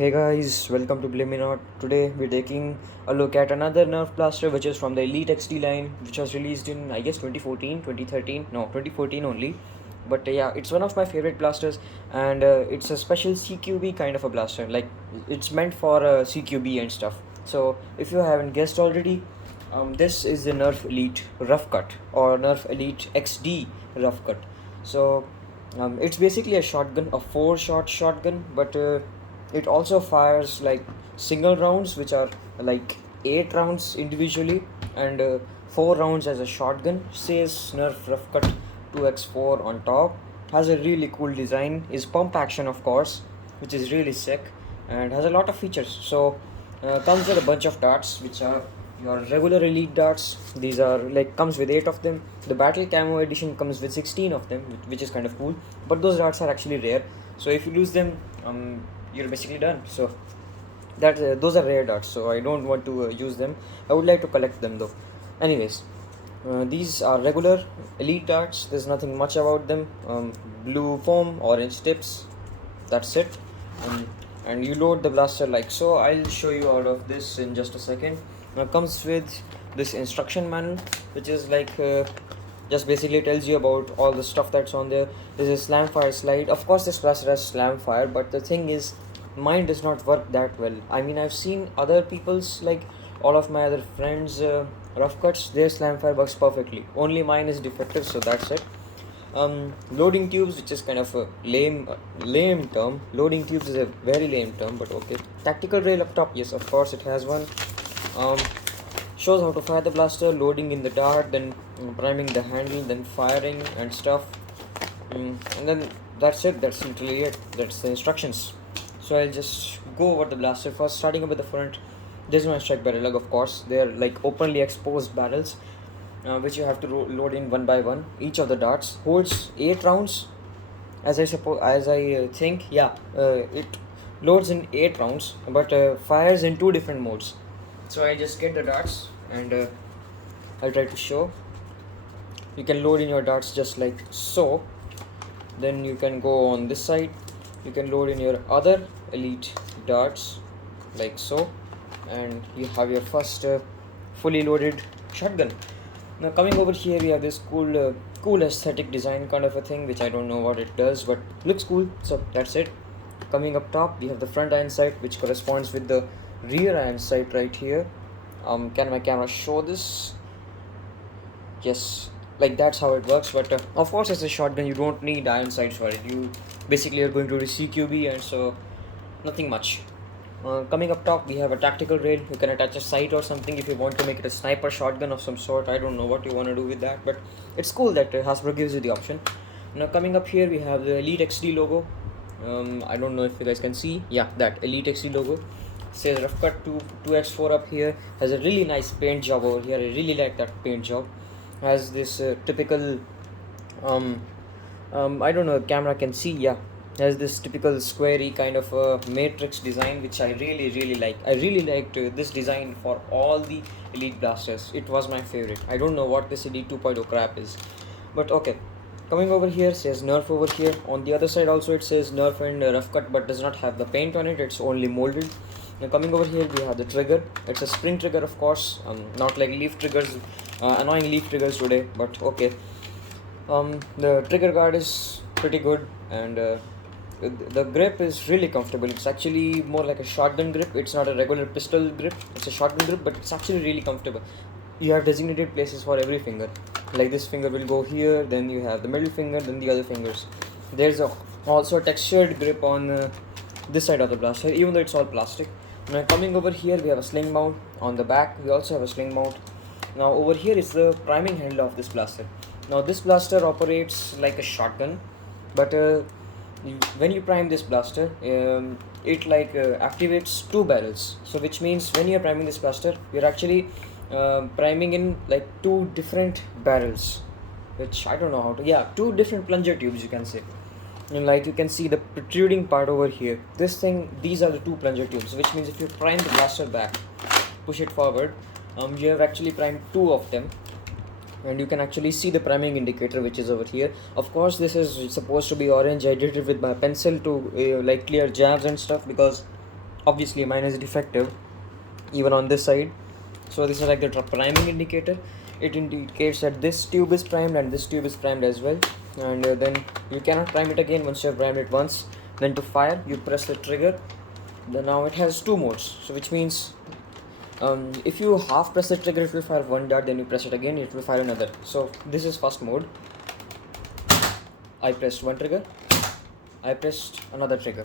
Hey guys, welcome to Blame Me Not. Today we're taking a look at another Nerf blaster which is from the Elite XD line, which was released in I guess 2014, 2013, no 2014 only. But yeah, it's one of my favorite blasters, and it's a special Cqb kind of a blaster. Like it's meant for Cqb and stuff. So if you haven't guessed already, this is the Nerf Elite Roughcut or Nerf Elite XD Roughcut. So it's basically a shotgun, a 4-shot shotgun, but it also fires like single rounds, which are like 8 rounds individually, and 4 rounds as a shotgun. Says Nerf Roughcut 2x4 on top. Has a really cool design. Is pump action, of course, which is really sick, and has a lot of features. So comes with a bunch of darts, which are your regular elite darts. These are like comes with 8 of them. The battle camo edition comes with 16 of them, which is kind of cool, but those darts are actually rare, so if you lose them, you're basically done. So that those are rare darts, so I don't want to use them. I would like to collect them though. Anyways, these are regular elite darts. There's nothing much about them. Blue foam, orange tips, that's it. And you load the blaster like so. I'll show you out of this in just a second. Now comes with this instruction manual, which is like just basically tells you about all the stuff that's on there. There's a slam fire slide. Of course this blaster has slam fire, but the thing is mine does not work that well. I mean, I've seen other people's, like all of my other friends rough cuts, their slam fire works perfectly. Only mine is defective, so that's it. Loading tubes, which is kind of a lame term. Loading tubes is a very lame term, but okay. Tactical rail up top, yes, of course it has one. Shows how to fire the blaster, loading in the dart, then priming the handle, then firing and stuff. And then that's it. That's literally it. That's the instructions. So I'll just go over the blaster first, starting up with the front. There's no strike barrel lug, of course. They're like openly exposed barrels, which you have to load in one by one. Each of the darts holds 8 rounds, as I think. Yeah, it loads in 8 rounds, but fires in 2 different modes. So I just get the darts, and I'll try to show. You can load in your darts just like so. Then you can go on this side. You can load in your other elite darts like so, and you have your first fully loaded shotgun. Now coming over here, we have this cool aesthetic design kind of a thing, which I don't know what it does, but looks cool. So that's it. Coming up top, we have the front iron sight, which corresponds with the rear iron sight right here. Can my camera show this? Yes, like that's how it works. But of course, as a shotgun, you don't need iron sights for it. You basically are going to CQB, and so nothing much. Coming up top, we have a tactical rail. You can attach a sight or something if you want to make it a sniper shotgun of some sort. I don't know what you want to do with that, but it's cool that Hasbro gives you the option. Now coming up here, we have the Elite XD logo. I don't know if you guys can see. Yeah, that Elite XD logo. Says Roughcut 2x4 up here. Has a really nice paint job over here. I really like that paint job. Has this typical I don't know if camera can see. Yeah, has this typical squarey kind of a matrix design, which I really like. I really liked this design for all the elite blasters. It was my favorite. I don't know what this Elite 2.0 crap is, but okay. Coming over here, says Nerf over here. On the other side also it says Nerf and Roughcut, but does not have the paint on it. It's only molded. Now coming over here, we have the trigger. It's a spring trigger, of course, not like leaf triggers, annoying leaf triggers today, but okay. The trigger guard is pretty good, and the grip is really comfortable. It's actually more like a shotgun grip. It's not a regular pistol grip. It's a shotgun grip, but it's actually really comfortable. You have designated places for every finger. Like this finger will go here, then you have the middle finger, then the other fingers. There's also a textured grip on this side of the blaster, even though it's all plastic. Now coming over here, we have a sling mount. On the back, we also have a sling mount. Now over here is the priming handle of this blaster. Now this blaster operates like a shotgun, but when you prime this blaster, it like activates 2 barrels. So which means when you're priming this blaster, you're actually priming in like 2 different barrels, which I don't know how to. Yeah, 2 different plunger tubes, you can say. And like you can see the protruding part over here. These are the 2 plunger tubes, which means if you prime the blaster back, push it forward, you have actually primed 2 of them. And you can actually see the priming indicator, which is over here. Of course, this is supposed to be orange. I did it with my pencil to like clear jabs and stuff, because Obviously mine is defective even on this side. So this is like the priming indicator. It indicates that this tube is primed and this tube is primed as well, and then you cannot prime it again once you have primed it once. Then to fire, you press the trigger. Then now it has two modes, so which means if you half press the trigger, it will fire one dart, then you press it again, it will fire another. So this is first mode. I pressed one trigger, I pressed another trigger.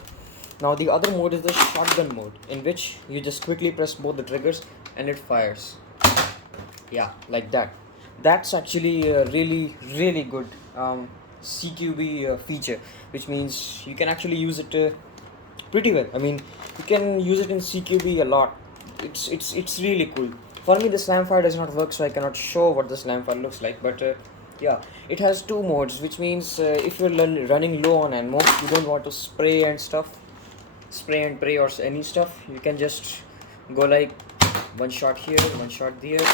Now the other mode is the shotgun mode, in which you just quickly press both the triggers and it fires. Yeah, like that. That's actually a really good Cqb feature, which means you can actually use it pretty well. I mean, you can use it in Cqb a lot. It's really cool. For me, the slam fire does not work, so I cannot show what the slam fire looks like. But yeah, it has two modes, which means if you're running low on ammo, you don't want to spray and stuff, spray and pray or any stuff, you can just go like one shot here, one shot there,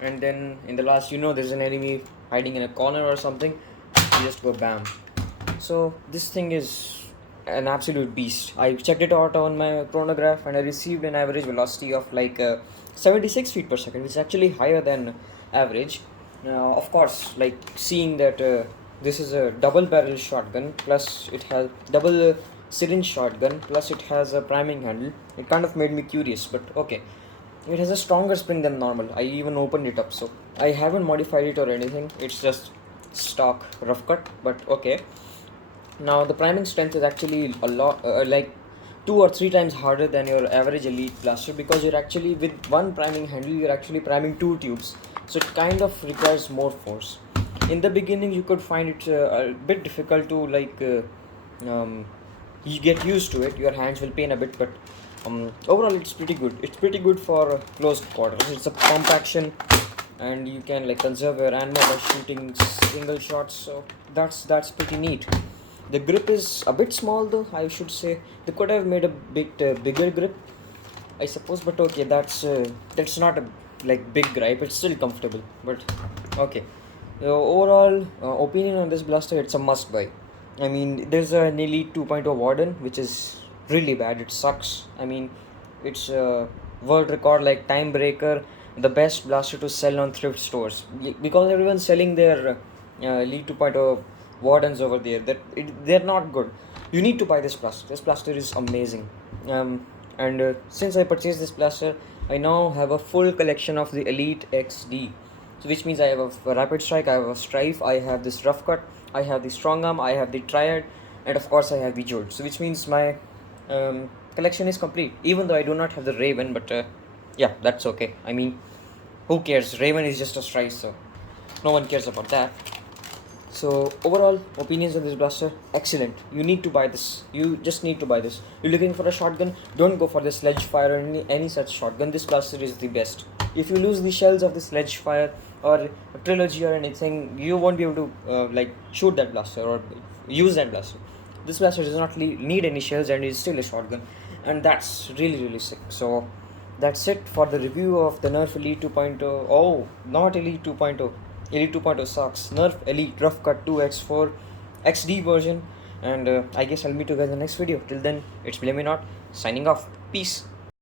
and then in the last, there's an enemy hiding in a corner or something, you just go bam. So this thing is an absolute beast. I checked it out on my chronograph and I received an average velocity of like 76 feet per second, which is actually higher than average. Now of course, like seeing that this is a double barrel shotgun, plus it has double syringe shotgun, plus it has a priming handle, it kind of made me curious. But okay, it has a stronger spring than normal. I even opened it up, so I haven't modified it or anything, it's just stock rough cut. But okay, now the priming strength is actually a lot like 2 or 3 times harder than your average elite blaster, because you're actually, with one priming handle, you're actually priming two tubes, so it kind of requires more force. In the beginning you could find it a bit difficult to like you get used to it, your hands will pain a bit, but overall it's pretty good. It's pretty good for close quarters. It's a pump action and you can like conserve your ammo by shooting single shots, so that's pretty neat. The grip is a bit small though, I should say. They could have made a bit bigger grip, I suppose, but okay, that's not a like big gripe, it's still comfortable. But okay, the overall opinion on this blaster, it's a must buy. I mean, there's an Elite 2.0 Warden, which is really bad. It sucks. I mean, it's a world record, like time breaker, the best blaster to sell on thrift stores, because everyone's selling their Elite 2.0 Wardens over there. They're not good. You need to buy this blaster. This blaster is amazing. And since I purchased this blaster, I now have a full collection of the Elite XD. So which means I have a Rapid Strike, I have a Strife, I have this Roughcut, I have the Strong Arm, I have the Triad, and of course I have the Jolt. So which means my collection is complete, even though I do not have the Raven. But yeah, that's okay. I mean, who cares? Raven is just a Strife, so no one cares about that. So overall opinions on this blaster, excellent. You need to buy this. You just need to buy this. You're looking for a shotgun, don't go for the sledge fire or any such shotgun. This blaster is the best. If you lose the shells of the sledge fire or a trilogy or anything, you won't be able to like shoot that blaster or use that blaster. This blaster does not need any shells and is still a shotgun, and that's really sick. So that's it for the review of the Nerf Elite 2.0. Oh, not Elite 2.0. Elite 2.0 sucks. Nerf Elite Roughcut 2x4 XD version. And I guess I'll meet you guys in the next video. Till then, it's Blame Me Not, signing off. Peace.